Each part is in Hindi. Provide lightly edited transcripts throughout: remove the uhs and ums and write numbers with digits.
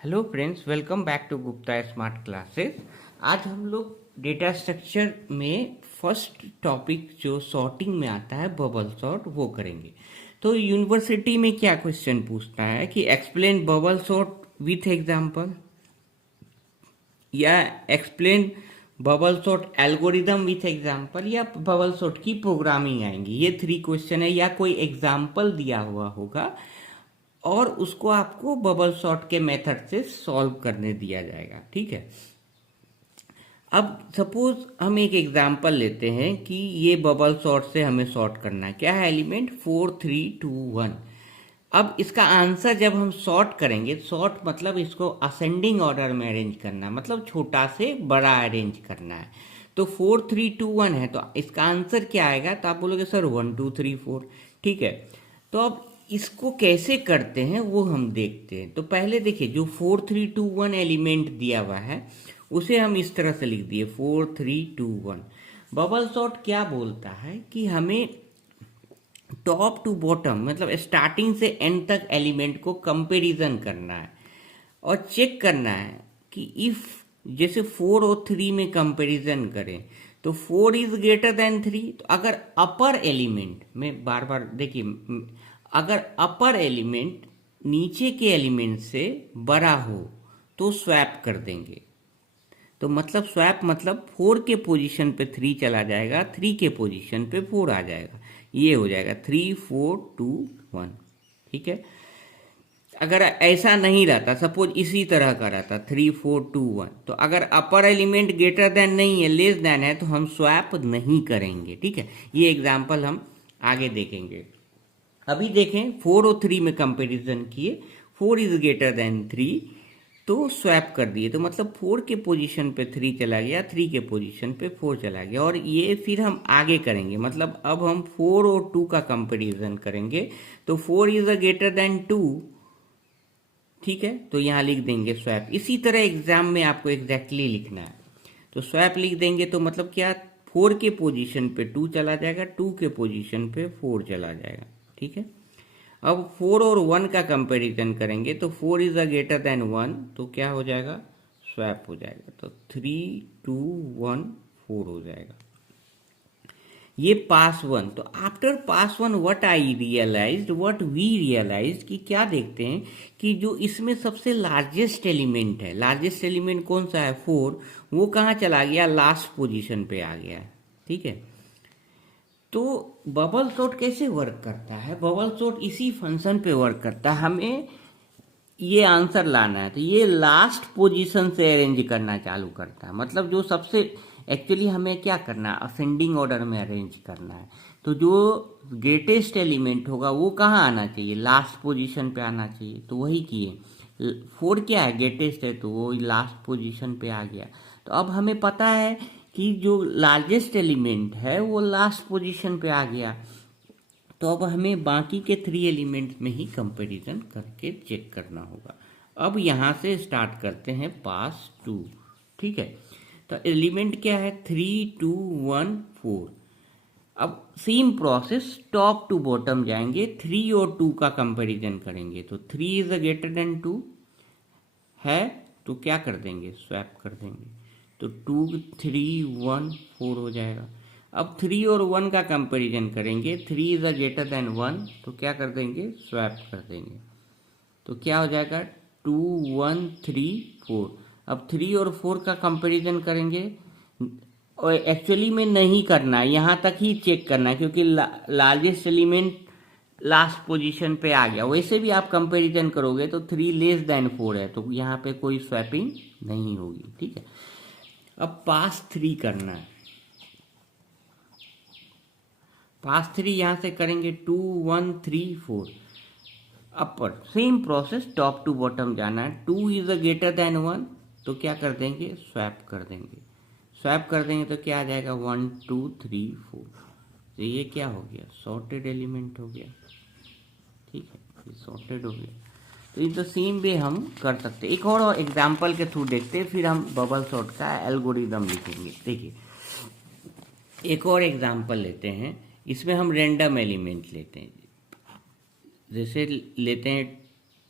Hello friends, welcome back to Gupta smart classes. आज हम लोग डेटा स्ट्रक्चर में फर्स्ट टॉपिक जो सॉर्टिंग में आता है, बबल सॉर्ट, वो करेंगे। तो यूनिवर्सिटी में क्या क्वेश्चन पूछता है कि explain bubble sort with example, या explain bubble sort algorithm with example, या बबल सॉर्ट की प्रोग्रामिंग आएंगी। ये 3 क्वेश्चन है, या कोई एग्जांपल दिया हुआ होगा और उसको आपको बबल सॉर्ट के मेथड से सॉल्व करने दिया जाएगा। ठीक है, अब सपोज हम एक एग्जांपल लेते हैं कि ये बबल सॉर्ट से हमें सॉर्ट करना है। क्या है एलिमेंट 4 3 2 1। अब इसका आंसर जब हम सॉर्ट करेंगे, सॉर्ट मतलब इसको असेंडिंग ऑर्डर में अरेंज करना है, मतलब छोटा से बड़ा अरेंज करना है। तो 4 3 2 1 है, तो इसका आंसर क्या आएगा? तो आप बोलोगे सर 1 2 3 4। ठीक है, तो अब इसको कैसे करते हैं वो हम देखते हैं। तो पहले देखिए, जो 4 3 2 1 एलिमेंट दिया हुआ है उसे हम इस तरह से लिख दिए 4 3 2 1। बबल सॉर्ट क्या बोलता है कि हमें टॉप टू बॉटम, मतलब स्टार्टिंग से एंड तक एलिमेंट को कंपैरिजन करना है और चेक करना है कि इफ जैसे 4 और 3 में कंपैरिजन करें तो 4 इज ग्रेटर देन 3। तो अगर अपर एलिमेंट में, बार बार देखिए, अगर अपर एलिमेंट नीचे के एलिमेंट से बड़ा हो तो स्वैप कर देंगे। तो मतलब स्वैप मतलब 4 के पोजीशन पे 3 चला जाएगा, 3 के पोजीशन पे 4 आ जाएगा। ये हो जाएगा 3 4 2 1। ठीक है, अगर ऐसा नहीं रहता, सपोज इसी तरह का रहता 3 4 2 1, तो अगर अपर एलिमेंट ग्रेटर देन नहीं है, लेस देन है, तो हम स्वैप नहीं करेंगे। ठीक है, ये एग्जाम्पल हम आगे देखेंगे। अभी देखें 4 और 3 में कंपैरिजन किए, 4 इज ग्रेटर देन 3 तो स्वैप कर दिए। तो मतलब 4 के पोजीशन पे 3 चला गया, 3 के पोजीशन पे 4 चला गया। और ये फिर हम आगे करेंगे, मतलब अब हम 4 और 2 का कंपैरिजन करेंगे। तो 4 इज अ ग्रेटर देन 2। ठीक है, तो यहाँ लिख देंगे स्वैप। इसी तरह एग्जाम में आपको एग्जैक्टली लिखना है, तो स्वैप लिख देंगे। तो मतलब क्या, 4 के पोजीशन पे 2 चला जाएगा, 2 के पोजीशन पे 4 चला जाएगा। ठीक है, अब 4 और 1 का कंपैरिजन करेंगे तो 4 इज अ ग्रेटर देन 1, तो क्या हो जाएगा? स्वैप हो जाएगा। तो 3 2 1 4 हो जाएगा। ये पास वन। तो after pass one what I realized, what we realized, कि क्या देखते हैं कि जो इसमें सबसे लार्जेस्ट एलिमेंट है, लार्जेस्ट एलिमेंट कौन सा है? 4, वो कहाँ चला गया? लास्ट पोजीशन पे आ गया। ठीक है, तो बबल सॉर्ट कैसे वर्क करता है? बबल सॉर्ट इसी फंक्शन पे वर्क करता है। हमें ये आंसर लाना है तो ये लास्ट पोजीशन से अरेंज करना चालू करता है। मतलब जो सबसे, एक्चुअली हमें क्या करना है? असेंडिंग ऑर्डर में अरेंज करना है। तो जो ग्रेटेस्ट एलिमेंट होगा वो कहाँ आना चाहिए? लास्ट पोजीशन पे आना चाहिए। तो वही किए। 4 क्या है? ग्रेटेस्ट है, तो वो लास्ट पोजीशन पे आ गया। तो अब हमें पता है कि जो लार्जेस्ट एलिमेंट है वो लास्ट पोजीशन पे आ गया। तो अब हमें बाकी के 3 एलिमेंट्स में ही कंपैरिजन करके चेक करना होगा। अब यहाँ से स्टार्ट करते हैं पास 2। ठीक है, तो एलिमेंट क्या है? 3 2 1 4। अब same process, top to bottom जाएंगे, 3 और 2 का कंपैरिजन करेंगे। तो 3 इज ग्रेटर देन 2 है, तो क्या कर देंगे? स्वैप कर देंगे। तो 2 3 1 4 हो जाएगा। अब 3 और 1 का कंपैरिजन करेंगे, 3 इज ग्रेटर देन 1, तो क्या कर देंगे? स्वैप कर देंगे। तो क्या हो जाएगा? 2 1 3 4। अब 3 और 4 का कंपैरिजन करेंगे, और एक्चुअली में नहीं करना है, यहाँ तक ही चेक करना है, क्योंकि लार्जेस्ट एलिमेंट लास्ट पोजीशन पे आ गया। वैसे भी आप कंपैरिजन करोगे तो 3 लेस देन 4 है, तो यहाँ पे कोई स्वैपिंग नहीं होगी। ठीक है, अब पास 3 करना है। पास 3 यहाँ से करेंगे 2 1 3 4। Upper same process, top to bottom जाना है। 2 इज ग्रेटर देन 1, तो क्या कर देंगे? स्वैप कर देंगे। स्वैप कर देंगे तो क्या आ जाएगा? 1 2 3 4। तो ये क्या हो गया? सॉर्टेड एलिमेंट हो गया। ठीक है, ये सॉर्टेड हो गया। तो इन द सेम वे हम कर सकते हैं। एक और एग्जाम्पल के थ्रू देखते हैं, फिर हम बबल सॉर्ट का एल्गोरिदम लिखेंगे। देखिए, एक और एग्जाम्पल लेते हैं। इसमें हम रैंडम एलिमेंट लेते हैं, जैसे लेते हैं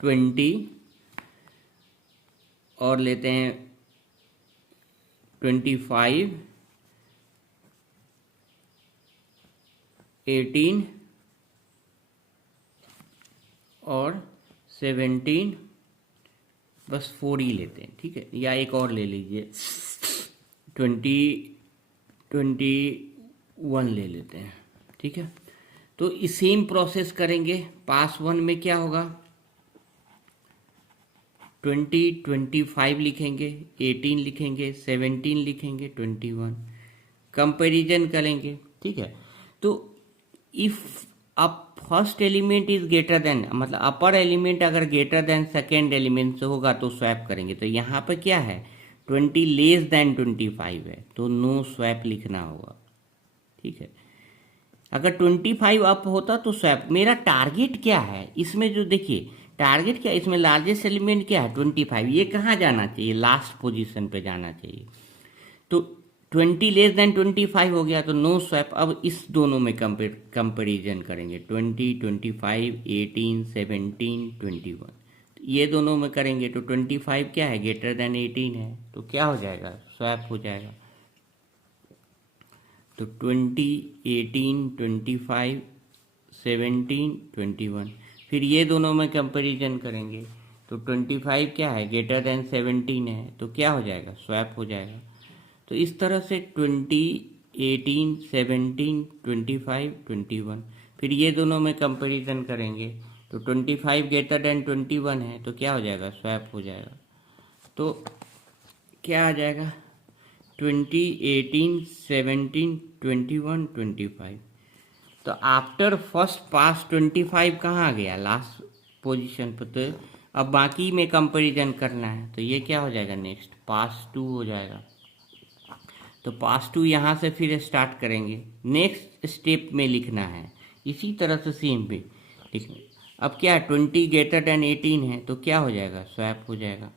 20 और लेते हैं 25, 18 और 17, बस 4 ही लेते हैं, ठीक है, या एक और ले लीजिए 21 ले लेते हैं, ठीक है। तो इस सेम प्रोसेस करेंगे। पास 1 में क्या होगा, 25 लिखेंगे, 18 लिखेंगे, 17 लिखेंगे, 21 कंपैरिजन करेंगे, ठीक है। तो if up first element is greater then, मतलब अपर एलिमेंट अगर ग्रेटर देन सेकेंड एलिमेंट से होगा तो स्वैप करेंगे। तो यहाँ पर क्या है, 20 लेस देन 25 है, तो नो स्वैप लिखना होगा, ठीक है। अगर 25 अप होता तो स्वैप। मेरा टारगेट क्या है इसमें, जो देखिए टारगेट क्या है इसमें, लार्जेस्ट एलिमेंट क्या है 25, ये कहाँ जाना चाहिए, लास्ट पोजीशन पे जाना चाहिए। तो 20 लेस देन 25 हो गया तो नो स्वैप। अब इस दोनों में कंपेरिजन करेंगे, 20, 25, 18, 17, 21, ये दोनों में करेंगे तो 25 क्या है, ग्रेटर देन 18 है, तो क्या हो जाएगा, स्वैप हो जाएगा। तो 20, 18, 25, 17, 21, फिर ये दोनों में कंपैरिजन करेंगे तो 25 क्या है, ग्रेटर देन 17 है, तो क्या हो जाएगा, स्वैप हो जाएगा। तो इस तरह से 20, 18, 17, 25, 21, फिर ये दोनों में कंपैरिजन करेंगे तो 25 ग्रेटर देन 21 है, तो क्या हो जाएगा, स्वैप हो जाएगा। तो क्या आ जाएगा, 20, 18, 17, 21, 25। तो आफ्टर फर्स्ट पास 25 कहाँ आ गया, लास्ट पोजीशन पर। तो अब बाकी में कंपैरिजन करना है, तो ये क्या हो जाएगा, नेक्स्ट पास 2 हो जाएगा। तो पास 2 यहाँ से फिर स्टार्ट करेंगे, नेक्स्ट स्टेप में लिखना है इसी तरह से सेम पे लिखना। अब क्या है, 20 ग्रेटर देन 18 है, तो क्या हो जाएगा, स्वैप हो जाएगा।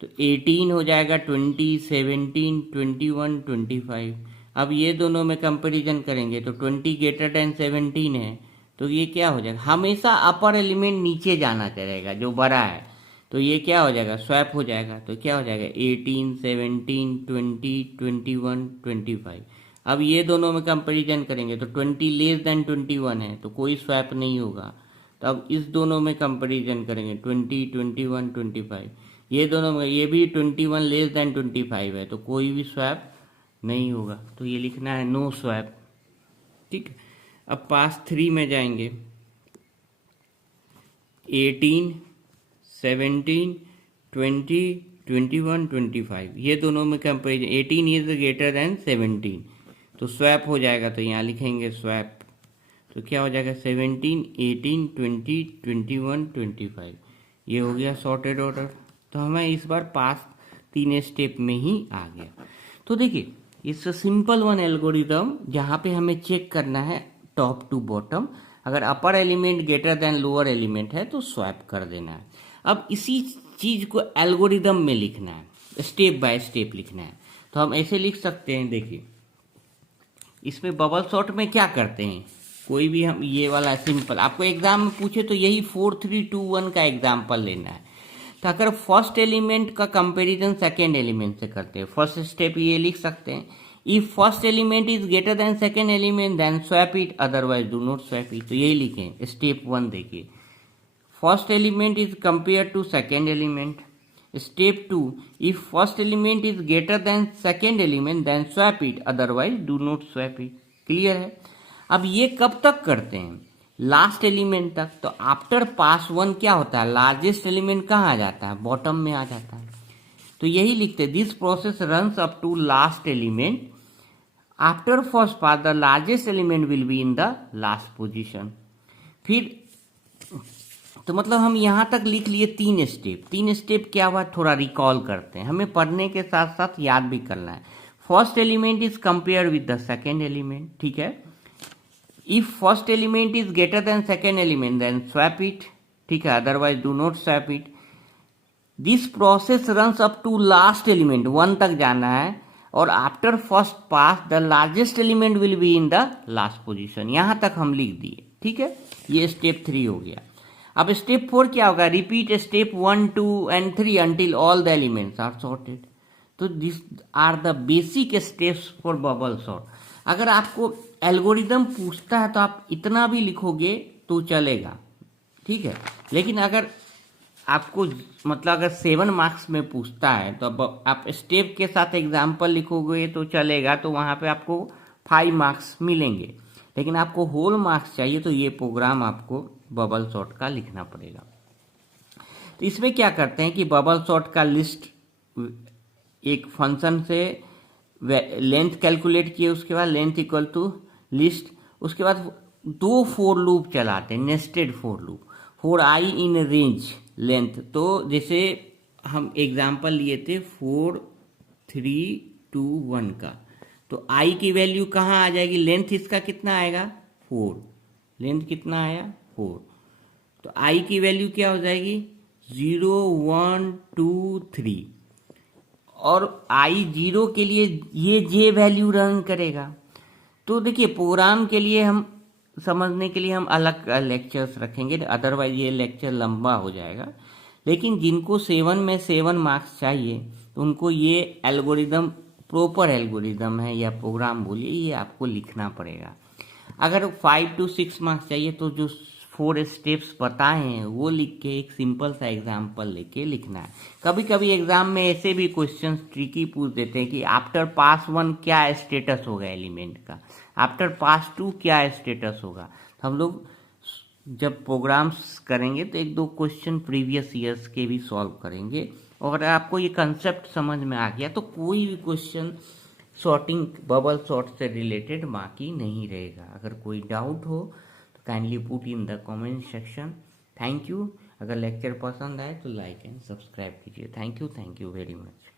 तो 18 हो जाएगा, 20, 17, 21, 25। अब ये दोनों में कंपैरिजन करेंगे तो 20 ग्रेटर देन 17 है, तो ये क्या हो जाएगा, हमेशा अपर एलिमेंट नीचे जाना चाहिएगा जो बड़ा है, तो ये क्या हो जाएगा, स्वैप हो जाएगा। तो क्या हो जाएगा, 18, 17, 20, 21, 25। अब ये दोनों में कंपैरिजन करेंगे तो 20 लेस देन 21 है, तो कोई स्वैप नहीं होगा। तो अब इस दोनों में कंपैरिजन करेंगे 20, 21, 25, ये दोनों में, ये भी 21 लेस देन 25 है, तो कोई भी स्वैप नहीं होगा, तो ये लिखना है नो स्वैप, ठीक है। अब पास 3 में जाएंगे, 18, 17, 20, 21, 25, ये दोनों में कंपेरिजन, 18 इज ग्रेटर देन 17, तो स्वैप हो जाएगा। तो यहाँ लिखेंगे स्वैप, तो क्या हो जाएगा, 17, 18, 20, 21, 25, ये हो गया सॉर्टेड ऑर्डर। तो हमें इस बार पास 3 स्टेप में ही आ गया। तो देखिए it's a simple one algorithm, जहाँ पे हमें चेक करना है टॉप टू बॉटम, अगर upper element greater than lower element है तो स्वैप कर देना है। अब इसी चीज को एल्गोरिदम में लिखना है, स्टेप बाय स्टेप लिखना है। तो हम ऐसे लिख सकते हैं, देखिए इसमें बबल सॉर्ट में क्या करते हैं, कोई भी हम ये वाला सिंपल, आपको एग्जाम में पूछे तो यही 4, 3, 2, 1 का एग्जाम्पल लेना है। तो अगर फर्स्ट एलिमेंट का कंपैरिजन सेकेंड एलिमेंट से करते हैं, फर्स्ट स्टेप ये लिख सकते हैं, if first element is greater than second element then swap it, otherwise do not swap it. तो यही लिखें, स्टेप 1 देखिए, first element is compare to second element. Step 2, if first element is greater than second element then swap it, otherwise do not swap it. Clear है। अब ये कब तक करते हैं, लास्ट एलिमेंट तक। तो आफ्टर पास 1 क्या होता है, लार्जेस्ट एलिमेंट कहाँ आ जाता है, बॉटम में आ जाता है। तो यही लिखते हैं, this process runs up to last element, after first pass the largest element will be in the last position. फिर तो मतलब हम यहाँ तक लिख लिए 3 स्टेप। 3 स्टेप क्या हुआ, थोड़ा रिकॉल करते हैं, हमें पढ़ने के साथ साथ याद भी करना है। First element is compare with the second element, ठीक है। If first element is greater than second element then swap it, ठीक है, otherwise do not swap it. This process runs up to last element, 1 तक जाना है, और after first pass the largest element will be in the last position. यहां तक हम लिख दिए, ठीक है, ये स्टेप 3 हो गया। अब स्टेप 4 क्या होगा, repeat step 1 2 and 3 until all the elements are sorted. तो this are the basic steps for bubble sort. अगर आपको एल्गोरिदम पूछता है तो आप इतना भी लिखोगे तो चलेगा, ठीक है। लेकिन अगर आपको मतलब अगर 7 मार्क्स में पूछता है तो अब आप स्टेप के साथ एग्जाम्पल लिखोगे तो चलेगा, तो वहाँ पे आपको 5 मार्क्स मिलेंगे। लेकिन आपको होल मार्क्स चाहिए तो ये प्रोग्राम आपको बबल सॉर्ट का लिखना पड़ेगा। तो इसमें क्या करते हैं कि बबल सॉर्ट का लिस्ट एक फंक्शन से लेंथ कैलकुलेट किए, उसके बाद लेंथ इक्वल टू लिस्ट, उसके बाद 2 फोर लूप चलाते हैं, nested for loop for I in range length. तो जैसे हम एग्जाम्पल लिए थे 4 3 2 1 का, तो आई की वैल्यू कहाँ आ जाएगी, लेंथ इसका कितना आएगा 4, लेंथ कितना आया 4, तो आई की वैल्यू क्या हो जाएगी 0 1 2 3, और आई 0 के लिए ये जे वैल्यू रन करेगा। तो देखिए प्रोग्राम के लिए हम समझने के लिए हम अलग लेक्चर्स रखेंगे, अदरवाइज ये लेक्चर लंबा हो जाएगा। लेकिन जिनको 7 में 7 मार्क्स चाहिए तो उनको ये एल्गोरिदम, प्रॉपर एल्गोरिदम है या प्रोग्राम बोलिए, ये आपको लिखना पड़ेगा। अगर 5 to 6 मार्क्स चाहिए तो जो 4 स्टेप्स बताए हैं वो लिख के एक सिंपल सा एग्जाम्पल लेके लिखना है। कभी कभी एग्जाम में ऐसे भी क्वेश्चंस ट्रिकी पूछ देते हैं कि आफ्टर पास 1 क्या स्टेटस होगा एलिमेंट का, आफ्टर पास 2 क्या स्टेटस होगा। तो हम लोग जब प्रोग्राम्स करेंगे तो 1-2 क्वेश्चन प्रीवियस ईयर्स के भी सॉल्व करेंगे, और अगर आपको ये कंसेप्ट समझ में आ गया तो कोई भी क्वेश्चन सॉर्टिंग बबल सॉर्ट से रिलेटेड बाकी नहीं रहेगा। अगर कोई डाउट हो तो kindly put in the comment section. Thank you. अगर लेक्चर पसंद आए तो लाइक एंड सब्सक्राइब कीजिए। Thank you very much.